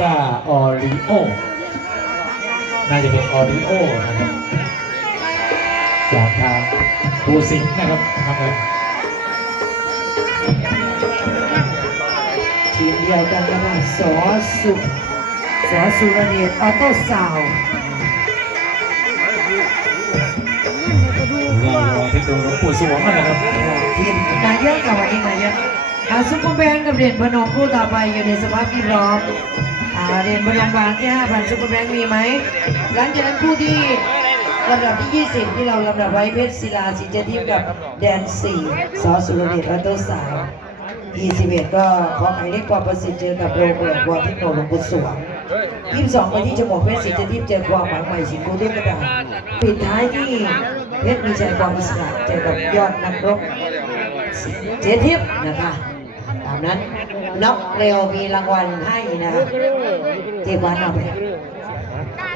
ก้าออริโอ น่าจะเป็นออริโอนะครับ จากทางภูสิงห์นะครับทำเงินทีมเดียวกันนะคะสอสุสอสุรเดชออโต้ซาวด์เรารอที่ตัวหลวงปู่สวงนะครับทีมมาเยอะกับวันนี้มาเยอะอาซุปเปอร์แบงค์กับเด่นพนมคู่ต่อไปอยู่ในสภาพที่พร้อม อ่าเด่นพนมวางที่5,000ซุปเปอร์แบงค์มีไหม หลังจากนั้นคู่ที่ลำดับที่ 20 ที่เราลำดับไว้เพชรศิลาสินเจทิพย์กับแดน4สอสุรเดชออโต้ซาว21 ก็ขอหมายเลขความประสิทธิ์เจอกับโรเบิร์ตวอร์ทิโนหลวงปู่สวง22ไปที่จมูกเพชรศรีเจทิพย์เจอความหมายใหม่สิงห์กรุงเทพกระดาษปิดท้ายที่เพชรมีชัยความอิสระเจอกับยอดนักรบเจทิพย์นะคะตามนั้นนับเร็วมีรางวัลให้นะคะ เจ็บวันเอาไป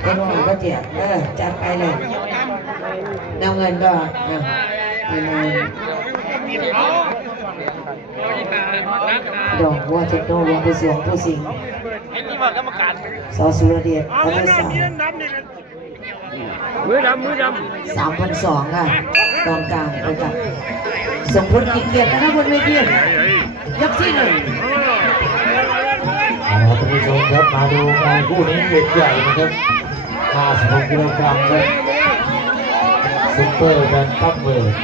เอ็นผีก็แจกเออจัดไปเลยนำเงินก็อะมีเงินดอกบัวเทคโนหลวงปู่สวงผู้สิงสอสุรเดชพระฤาษีมือดำมือดำสามพันสองค่ะกองกลางไปกับสมพลกิจเกียรตินะครับบนเวทียักษ์ที่หนึ่ง มาดูงานคู่นี้เวทใหญ่นะครับ56กิโลกรัมครับซุปเปอร์แบนตัมเวท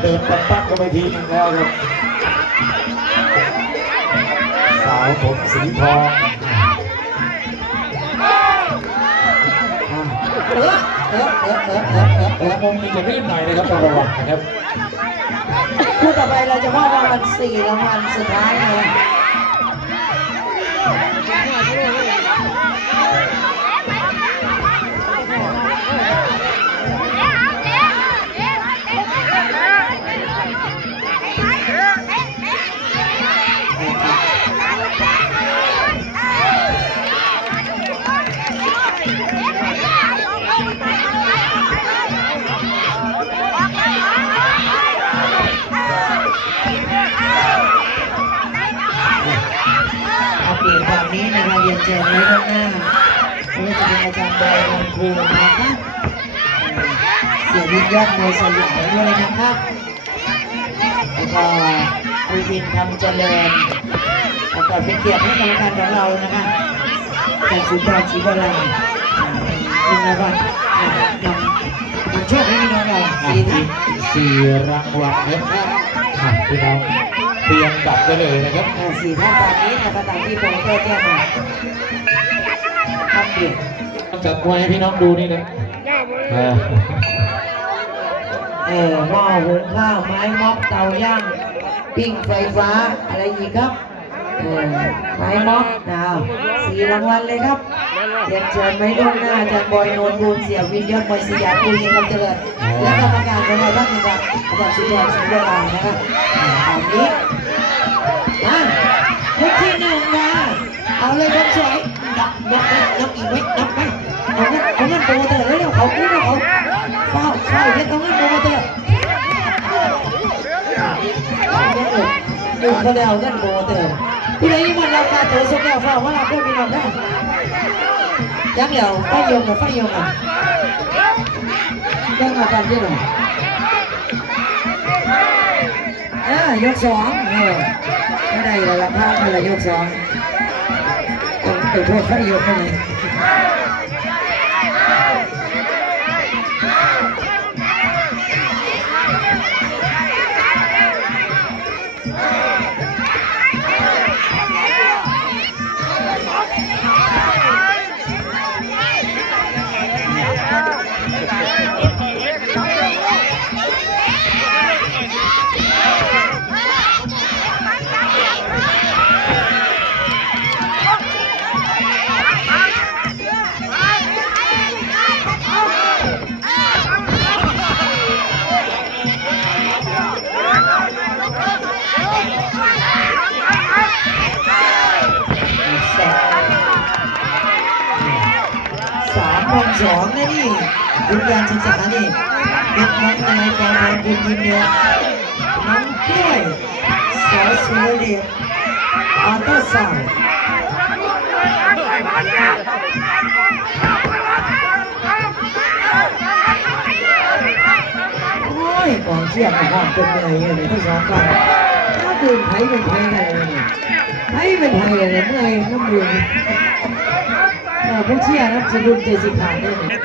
เดินปักปักเข้าไปทีนึงแล้วครับาผมสีทองเออเออเออเออเออเออเออมุมนี้จะรีบหน่อยนะครับต้องระวังนะครับ คู่ต่อไปเราจะมอบรางวัลสี่รางวัลสุดท้ายนะ เจอไว้ข้างหน้านี่จะเป็นอาจารย์บอยวันครูนะคะเสียวิทย์ยอดมวยสยามด้วยนะคะแล้วก็ครูบินคำเจริญแล้วก็เป็นเกียรติให้กรรมการของเรานะคะจากสุดาชีวรายังไงบ้างนำนำโชคให้น้องเราสี่ท่านสี่รางวัลนะครับอะพี่น้องเตรียมดับไว้เลยนะครับสี่ท่านตามนี้นะคะตามที่โปรโมเตอร์แจ้งมา จัดมวยให้พี่น้องดูนี่นะอ่าเออหม้อหุงข้าวไม้ม็อบเตาย่างปิ้งไฟฟ้าอะไรอีกครับเออไม้ม็อบนะสีรางวัลเลยครับเรียนเชิญไว้ล่วงหน้าจารย์บอยโนนบูนเสียวินยศมวยสยามคุยเฮงคำเจริญและกรรมการของเราท่านนี้ครับอาจารย์สุนทรสุนทรานนะครับอ่าตามนี้มายกที่หนึ่งนะเอาเลยคนสวย นับนับนับนับอีกไหมนับไหมเอาเงินเอาเงินโปรโมเตอร์เร็วๆเขากู้นะเขาเฝ้าเฝ้าเฮ็ดเอาเงินโปรโมเตอร์ดูเขาแล้วกันโบเตอร์พี่เลยมันเราการตัวสุกแล้วฟ้าว่าเราเพื่อนพี่น้องได้ยังเหลียวไฟยงกับไฟยงอะยังอาการที่หนึ่งเออยกสองเออไม่ได้ละละพลาดอะไรยกสอง ต้อง องนะนี่วิญญาณศึกษานี่เป็นน้องนายปานบุญยินเนี่ยน้องกล้วยสอสุรเดชอัลตาซาวโอ้ยกองเชียร์ของห้องเป็นเลยเนี่ยทั้งสองฝั่งถ้าตื่นไผเป็นไผอะไรเนี่ยเป็นไผอะไรเมื่อยน้ำมือเออ ผู้เชียนะสะดุดใจสิขาดด้เนี่ย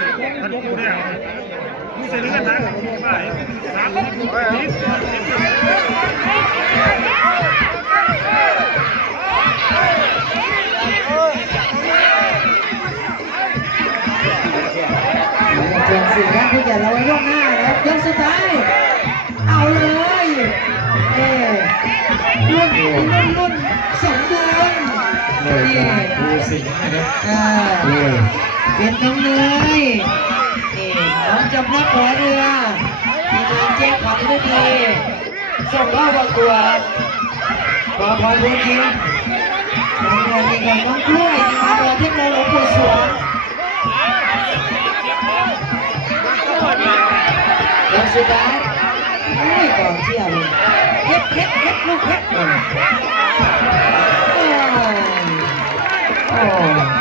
เจียงสี่นะผู้ใหญ่เราไว้ล่วงหน้านะครับยกสุดท้าย ยนี่จากภูสิงห์นะครับอ่าเลยเป็นน้องเนยนี่น้องจำนักหัวเรือมีนางเจ๊ขวัญฤดีส่งเข้าประกวดขอพรบุญยิงน้องเนยมีกับน้องกล้วยที่มาโดนเทคโนโลยีปู่สวงยกสุดท้ายโอ้ยกองเชียร์เลยเฮ็ดเฮ็ดเฮ็ดลูกเฮ็ดเลย โ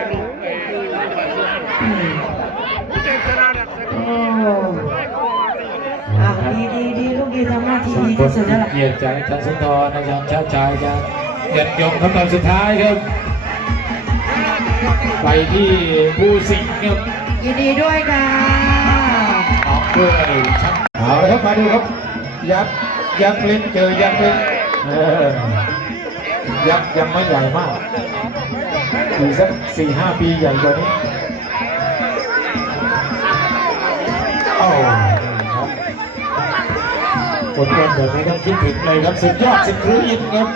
ดีลูกดีทำหน้าที่สองดีคนที่สุดแล้วล่ะเกียรติจากทันสุนทรอาจารย์ชาติชายจากเด็ดยงคำตอนสุดท้ายครับ ไปที่ภูสิงห์ครับยินดีด้วยค่ะออกด้วยชักเอาละครับมาดูครับยักษ์ยักษ์เล่นเจอยักษ์เล่นเออยักษ์ยังไม่ใหญ่มากอีกสักสี่ห้าปีใหญ่กว่านี้โอ้ครับ ผลงานแบบนี้ต้องคิดถึงเลยครับสุดยอดสิครูอินครับ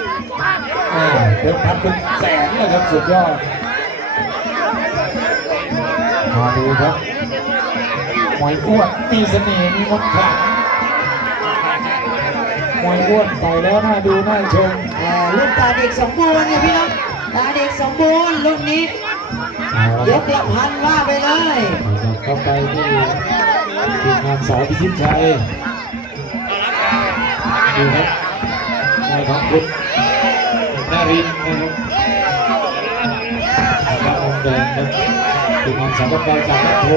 อ่าเดิมพันเป็นแสนเลยครับสุดยอดมาดูครับมวยอ้วนมีเสน่ห์มีมนต์ขลังมวยอ้วนต่อยแล้วน่าดูน่าชมเอ่อลูกตาเด็กสมบูรณ์เนี่ยพี่น้องตาเด็กสมบูรณ์ลูกนี้เอาละยครับกละพันว่าไปเลยเข้าไปที่ทีมงานสาวพิชิตชัย ดูครับนายของคุณนารินนะครับพระองค์แดงครับทีมงานสาวกายจากนักโท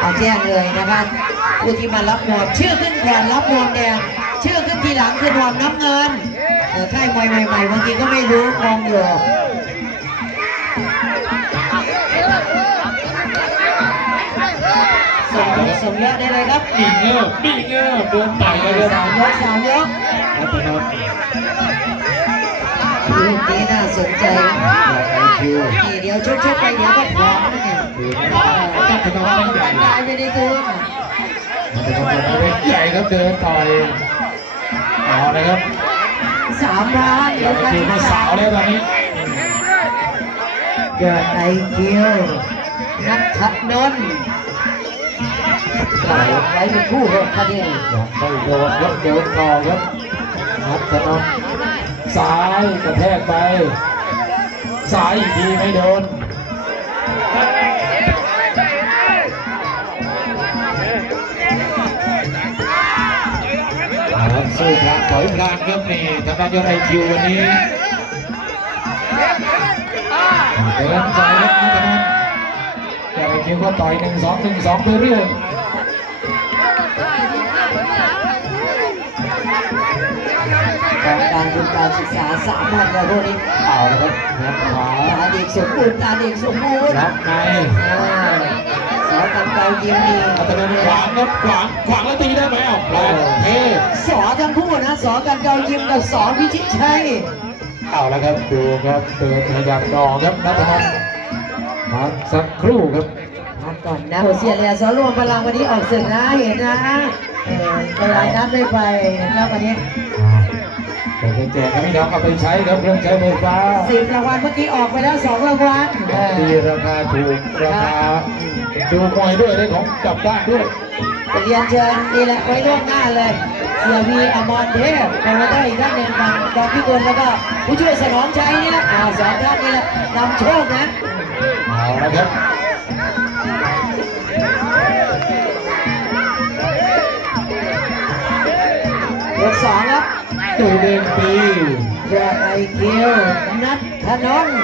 เอาแจ้งเลยนะครับผู้ที่มารับมวมชื่อขึ้นก่อนรับมวมแดงชื่อขึ้นทีหลังคือมวมน้ำเงิน เออค่ายมวยใหม่ๆบางทีก็ไม่รู้มองอยู่สมยศสมยศได้เลยครับปีเงือบปีเงือบเดินต่อยเลยคสารัมบยกสามยกครับพี่น้องลูกนี้น่าสนใจครับไอคิวนี่เดี๋ยวชกๆไปเดี๋ยวก็พร้อมแล้วเนี่ยดูนะครับต้องเป็นน้องเล่นใหญ่ตายไปในตัวเป็นน้องเล่นใหญ่ครับเดินต่อยเอาเลยครับ สามพันอยากจะเจอมาสาวแล้วตอนนี้เกิดไอคิวนัทชัดนนท์ไว้ไว้เป็นผู้เหรอคะเนี่ยอยากได้โดนยกโดนต่อครับนับถนอมซ้ายกระแทกไปซ้ายอีกทีไม่โดน สู้พลางถอยพลางครับนี่ทางด้านยอดไอคิววันนี้เดินใจครับนัทนนท์ยอดไอคิวก็ต่อยหนึ่งสองหนึ่งสองไปเรื่อยของการทุนการศึกษาสามพันกว่าพวกนี้เอาละครับนับขวาตาเด็กสมบูรณ์ตาเด็กสมบูรณ์รับในาสอกันเกายิมนี่นัทนนท์ขวางครับขวางขวางแล้วตีได้ไหมเอ้าโอเคสอทั้งคู่นะสอกันเกายิมกับสอพิชิตชัยเอาละครับดูครับเดินขยับต่อครับนัทนนท์พักสักครู่ครับพักก่อนนะโอเสียเรียสอรวมพลังวันนี้ออกศึกนะเห็นนะเออหลายนัดไม่ไปแล้ววันนี้ เดี๋ยวจะแจกให้พี่น้องเอาไปใช้ครับเครื่องใช้ไฟฟ้าสิบรางวัลเมื่อกี้ออกไปแล้วสองรางวัลเออดีราคาถูกราคาดูมวยด้วยได้ของกลับบ้านด้วยเรียนเชิญนี่แหละไว้ล่วงหน้าเลยเสียวีอมรเทพโปรโมเตอร์อีกท่านหนึ่งฝั่งดอกพิกุลแล้วก็ผู้ช่วยสนองชัยนี่แหละอ่าสองท่านนี่แหละนำโชคนะเอาละครับยกสองครับ ตูเด้งปียอดไอคิวนัทธนนท์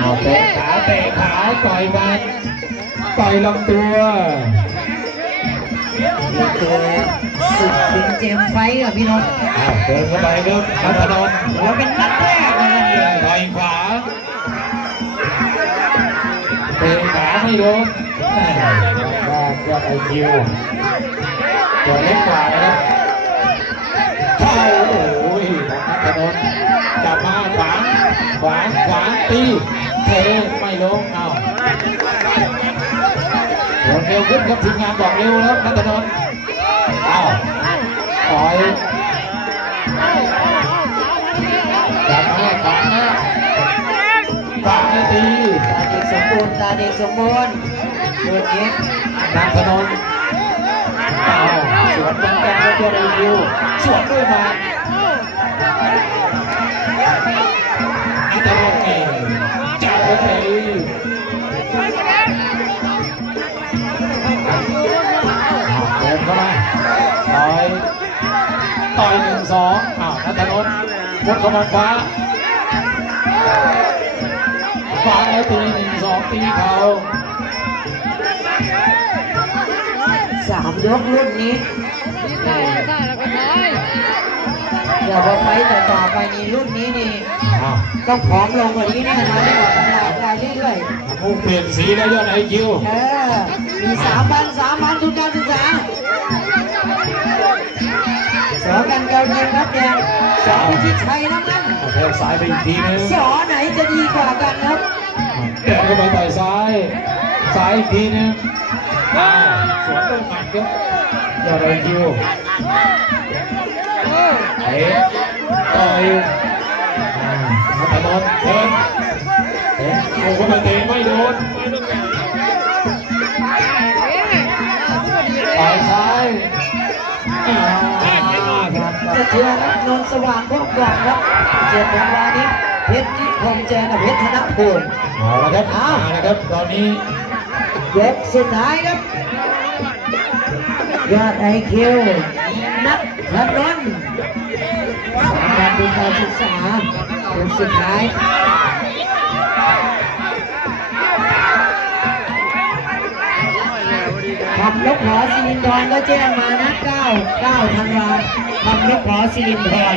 เอาเตะขาเตะขาต่อยมันต่อยลำตัวนี่คือศึกถึงเจมส์ไฟท์กับพี่น้องเอาเดินเข้าไปครับนัทนนท์ถือว่าเป็นนัดแรก เลยนะเนี่ยต่อยขวาเตะขาไม่โดนว่ายอดไอคิวตัวเล็กกว่านะครับเข้าโอ้ยนัทนนท์จับมาขวางขวางขวางตีเทไม่ลงเอาเร็วเร็วขึ้นครับทีมงานบอกเร็วแล้วนัทนนท์เอาต่อย เด็กสมบูรณ์ดูนี้นัทนนท์เอาสวนกันกันแล้วก็รีวิวสวนด้วยมานัทนนท์เองจับไปเดินเข้ามาต่อยต่อยหนึ่งสองอ้าวนัทนนท์วดเข้ามาฟ้าฟ้า ตีหนึ่งสองตีเขาสามยกรุ่นนี้เดี๋ยวพอไปต่อต่อไปนี่รุ่นนี้นี่อ้าวต้องผอมลงกว่านี้แน่นอนได้ออกกำลังกายเรื่อยผู้เปลี่ยนสีแล้วยอดไอคิวๆเออมีสามพันสามพันทุนการศึกษาสอกันเกายิมครับแดงสอพิชิตชัยน้ำเงินเอาแทงซ้ายไปอีกทีนึงสอไหนจะดีกว่ากันครับ เดินเข้าไปต่อยซ้าย ซ้ายอีกทีนึงอ้าวสวนด้วยหมัดครับยอดไอคิวเตะต่อยอ่านัทนนท์เดินเอ๊ะเอาเข้ามาเตะไม่โดนปลายซ้ายอ่าครับ จะเชื่อครับนนท์สว่างพวกกล่องครับเจ็ดธันวานี้ เพชรนิคมเจอกับเพชรธนภูมิเอาละครับเอาละครับ ตอนนี้ยกสุดท้ายครับ ยอดไอคิวนัทธนนท์สามการดูการศึกษายกสุดท้ายทำนกหอสิรินทรก็แจ้งมานะ 9 9ธันวาทำนกหอสิรินทร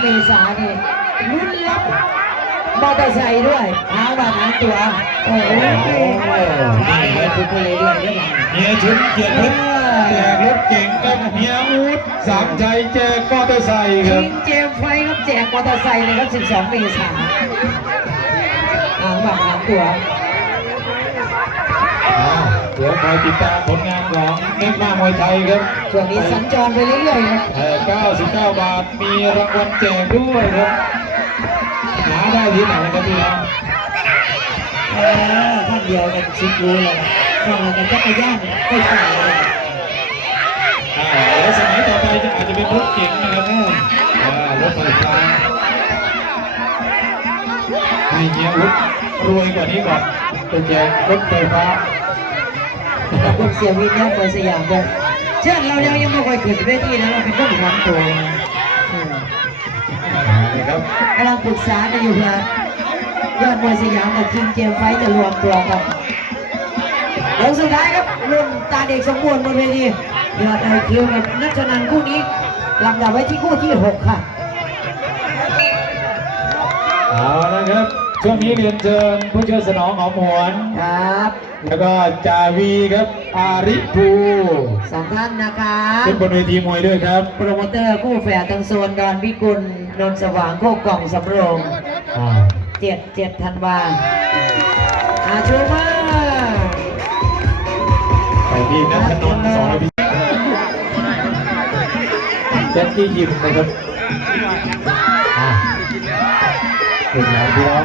เมษายนนี่ลุ้นรับมอเตอร์ไซค์ด้วยหาวันหาตัว โอ้โหนี่ไงทุกคนเลยด้วยเนี่ยเฮียชุนเกียรติเพชรเออแจกรถเก่งกับเฮียอูดสามใจแจกมอเตอร์ไซค์คทีรับมเจมส์ไฟครับแจกมอเตอร์ไซค์เลยครับ 12 เมษายนอ่างบางหางตัวอ่า เดี๋ยวคอยติดตามผลงานของเน็กมามวยไทยครับช่วงนี้สัญจรไปเรื่อยๆครับเออ99 บาทมีรางวัลแจกด้วยครับหาได้ที่ไหนครับพี่น้องเออท่านเดียวกันชิดรู้เลยนอกนั้นกันจักรยานไม่ใช่เลยอ่าแล้วสมัยต่อไปจะอาจจะเป็นรถเก๋งนะครับอ่ารถไฟฟ้าให้เฮียอุ๊ดรวยกว่านี้ก่อนจะแจกรถไฟฟ้า ขอบคุณเสียวินนะเบอร์สยามด้วยเช่นเรายังยังไม่ค่อยขึ้นเวทีนะเราเป็นคนหวังตัวอืมนะครับกำลังปรึกษากันอยู่เพื่อยอดมวยสยามกับคิงเจมส์ไฟท์จะรวมตัวกันเดี๋ยวสุดท้ายครับรุ่นตาเด็กสมบูรณ์บนเวทียอดไอคิวกับนัชนันท์คู่นี้ลำดับไว้ที่คู่ที่ 6 ค่ะ เอาละครับ ช่วงนี้เรียนเชิญผู้ช่วยสนองหอมหวนครับ แล้วก็จาวีครับอาริภูสองท่านนะครับขึ้นบนเวทีมวยด้วยครับ โปรโมเตอร์คู่แฝดทางโซนดอนพิกุลนนท์สว่างโคกกล่องสำโรงอ่าเจ็ดเจ็ดธันวาอาชูมาไปที่นัทนนท์สอนพิแจ็คกี้ยิมนะครับ เป็นไงพี่น้อง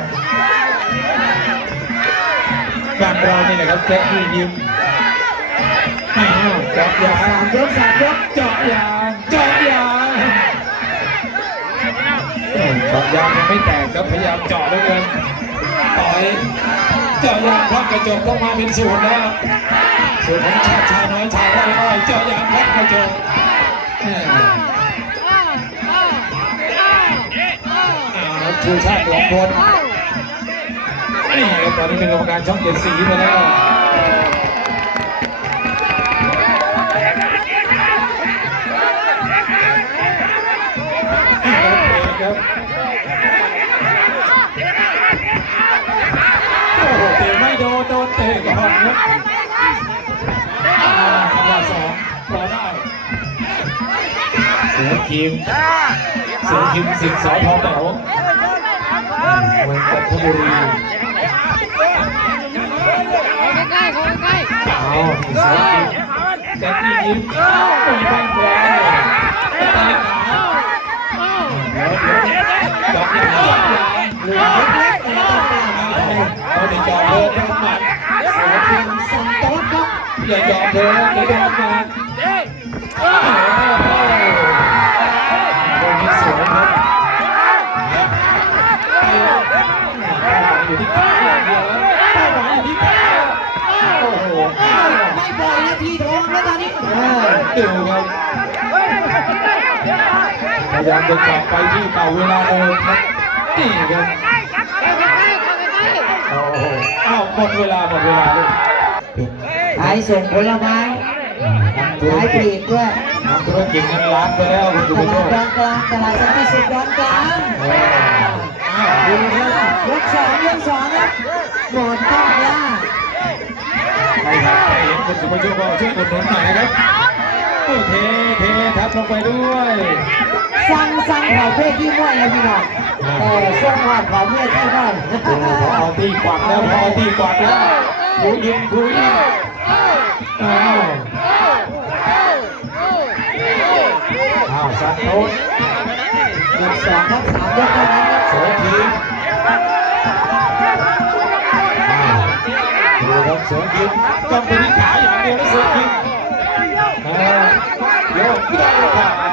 บ้านเรานี่แหละครับแจ็คกี้ยิมอ้าวเจาะยาสางมยกสามยกเจาะยางเจาะยางเอ้ยเจาะยางยังไม่แตกครับพยายามเจาะเหลือเกินต่อยเจาะยางพับกระจกต้องมาเป็นสูตรแล้วสูตรของชาติชาน้อยชายไร่อ้อยเจาะยางพับกระจก ชูชาติหลวงพลนี่ครับตอนนี้เป็นกรรมการช่องเจ็ดสีไปแล้วครับโอ้โหเตะไม่โดนโดนเตะก่อนครับอ่าจังหวะสองรอได้เสือคิมเสือคิมสิงห์สอทองแถว เมืองจันทบุรีใกล้ๆของใกล้เอาเสือคิมแจ็คกี้ยิ้มไม่แป้งแรงเตะขาเดี๋ยวเดี๋ยวจับยังไงเหลือเล็กๆแต่ต้องกล้ามาเลยเราจะจับเลยโดนหมัดเสือเพียงสันโต๊ดครับอย่ายอมเลยเดี๋ยวโดนหมัดายามจะกลับไปที่เก่าเวลาเดิมครับนี่ครับโอ้โหอ้าวหมดเวลาหมดเวลาลูกขายส่งผลไม้ทำธุขารยปกิลีจกด้วยทำธุรกิจเงินล้านไปแล้วคุณสุตภโชลาดคดอนกลางตลาดสันติสุขดอนกลางเอออ้าวดูดูนะนะยกสองยกสองครับหมดกล้องล่าใครครับใครเห็นคุณสุภโชคก็ช่วยอุดหนุนหน่อยนะครับโอ้เทเททับลงไปด้วย สั่งสั่ง เผาเพศที่ม้วยแล้วพี่น้องเออส่งหอดเผาเพื่อที่ม้วยโอ้พอเอาตีกวักแล้วพอเอาตีกวักแล้วคุยยิงคุยยิงอ้าวอ้าวสัตว์โน้ตยกสองครับสามยกเท่านั้นครับสือทีมอ้าวดูครับเสือทีมจ้องไปที่ขาอย่างเดียวนะเสือทีมอ่าโยกได้ขาเนี่ยเสื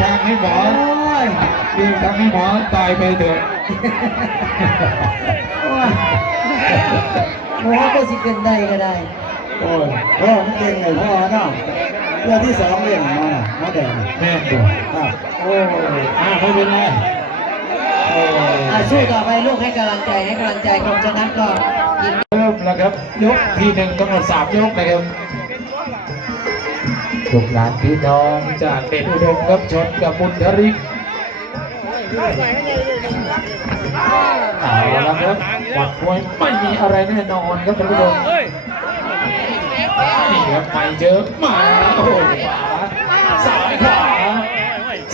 ทางให้หมอโอ้ยดีทางให้หมอตายไปเถอะหมอก็สิเป็นได้ก็ได้ โอ้ยพ่อมันเก่งเลยพ่อเนาะเรื่องที่สองเล่นมาน่ะมาแดงแม่ดูครับโอ้ยอ้าวไม่เป็นไรอ้ยอะสู้ต่อไปลูกให้กำลังใจให้กำลังใจคนชนะก็เริ่มแล้วครับยกทีหนึ่งกำหนดสามยกนะครับ ลูกหลานพี่น้องจากเด็ดอุดมครับชนกับบุญธริกเอาละครับหมัดมวยไม่มีอะไรแน่นอนครับท่านผู้ชมนี่ครับไม่เจอมาโอ้โหขวาซ้ายขวา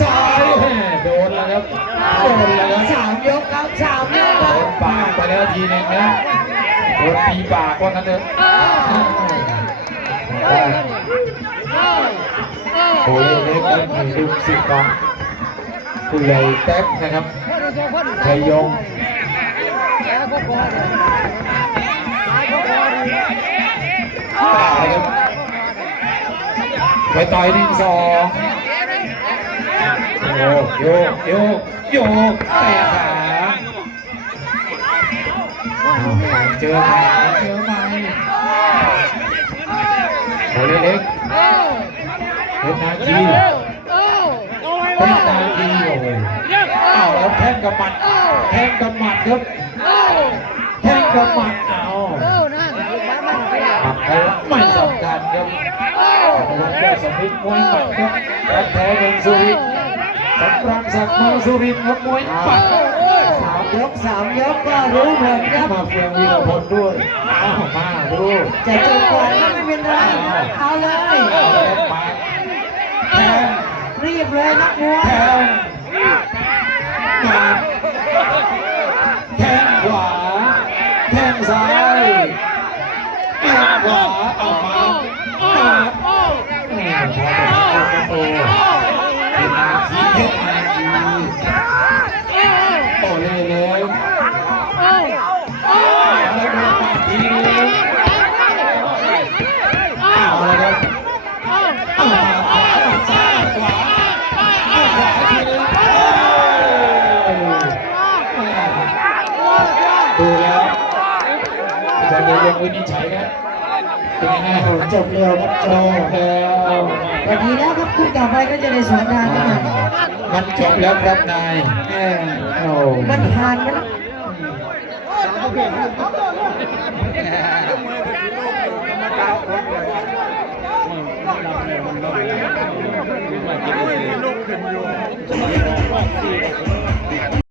ซ้ายแม่โดนแล้วครับโดนแล้วครับสามยกครับสามยกคโดรับนปากไปแล้วทีหนึงนะโดนตีปากว่างั้นเถอะ โอ้ยเล็กเล็กมีลูกศิษย์ของผู้ใหญ่แท็กนะครับชัยยงไปต่อยหนึ่งสองโยกโยกโยกโยกเตะขาเจอไหมเจอไหมโอ้ยเล็ก เป็นนาทีเป็นนาทีโอ้ยอ้าวแล้วแทงกับหมัดแทงกับหมัดครับแทงกับหมัดเอาหมัดเขาไม่สำคัญครับวันแก้สมิทมวยหมัดครับรักแท้เป็นสุรินสำราญศักดิ์มาสุรินครับมวยหมัดสามยกสามยกก็รู้ผลครับมาเฟียงวีรพลด้วยอ้าวมาดูจะจบก่อนก็ไม่เป็นไรเอาเลย รีบเลยนักมวยแทงมาแทงขวา แทงซ้ายแทงขวาเอามามาแม่พอเป็นโต จบเร็วครับโจแล้วแต่ดีแล้วครับคู่ต่อไปก็จะได้สวนทางกัน มันจบแล้วครับนายโอ้มันผ่านมันลูกขึ้นอยู่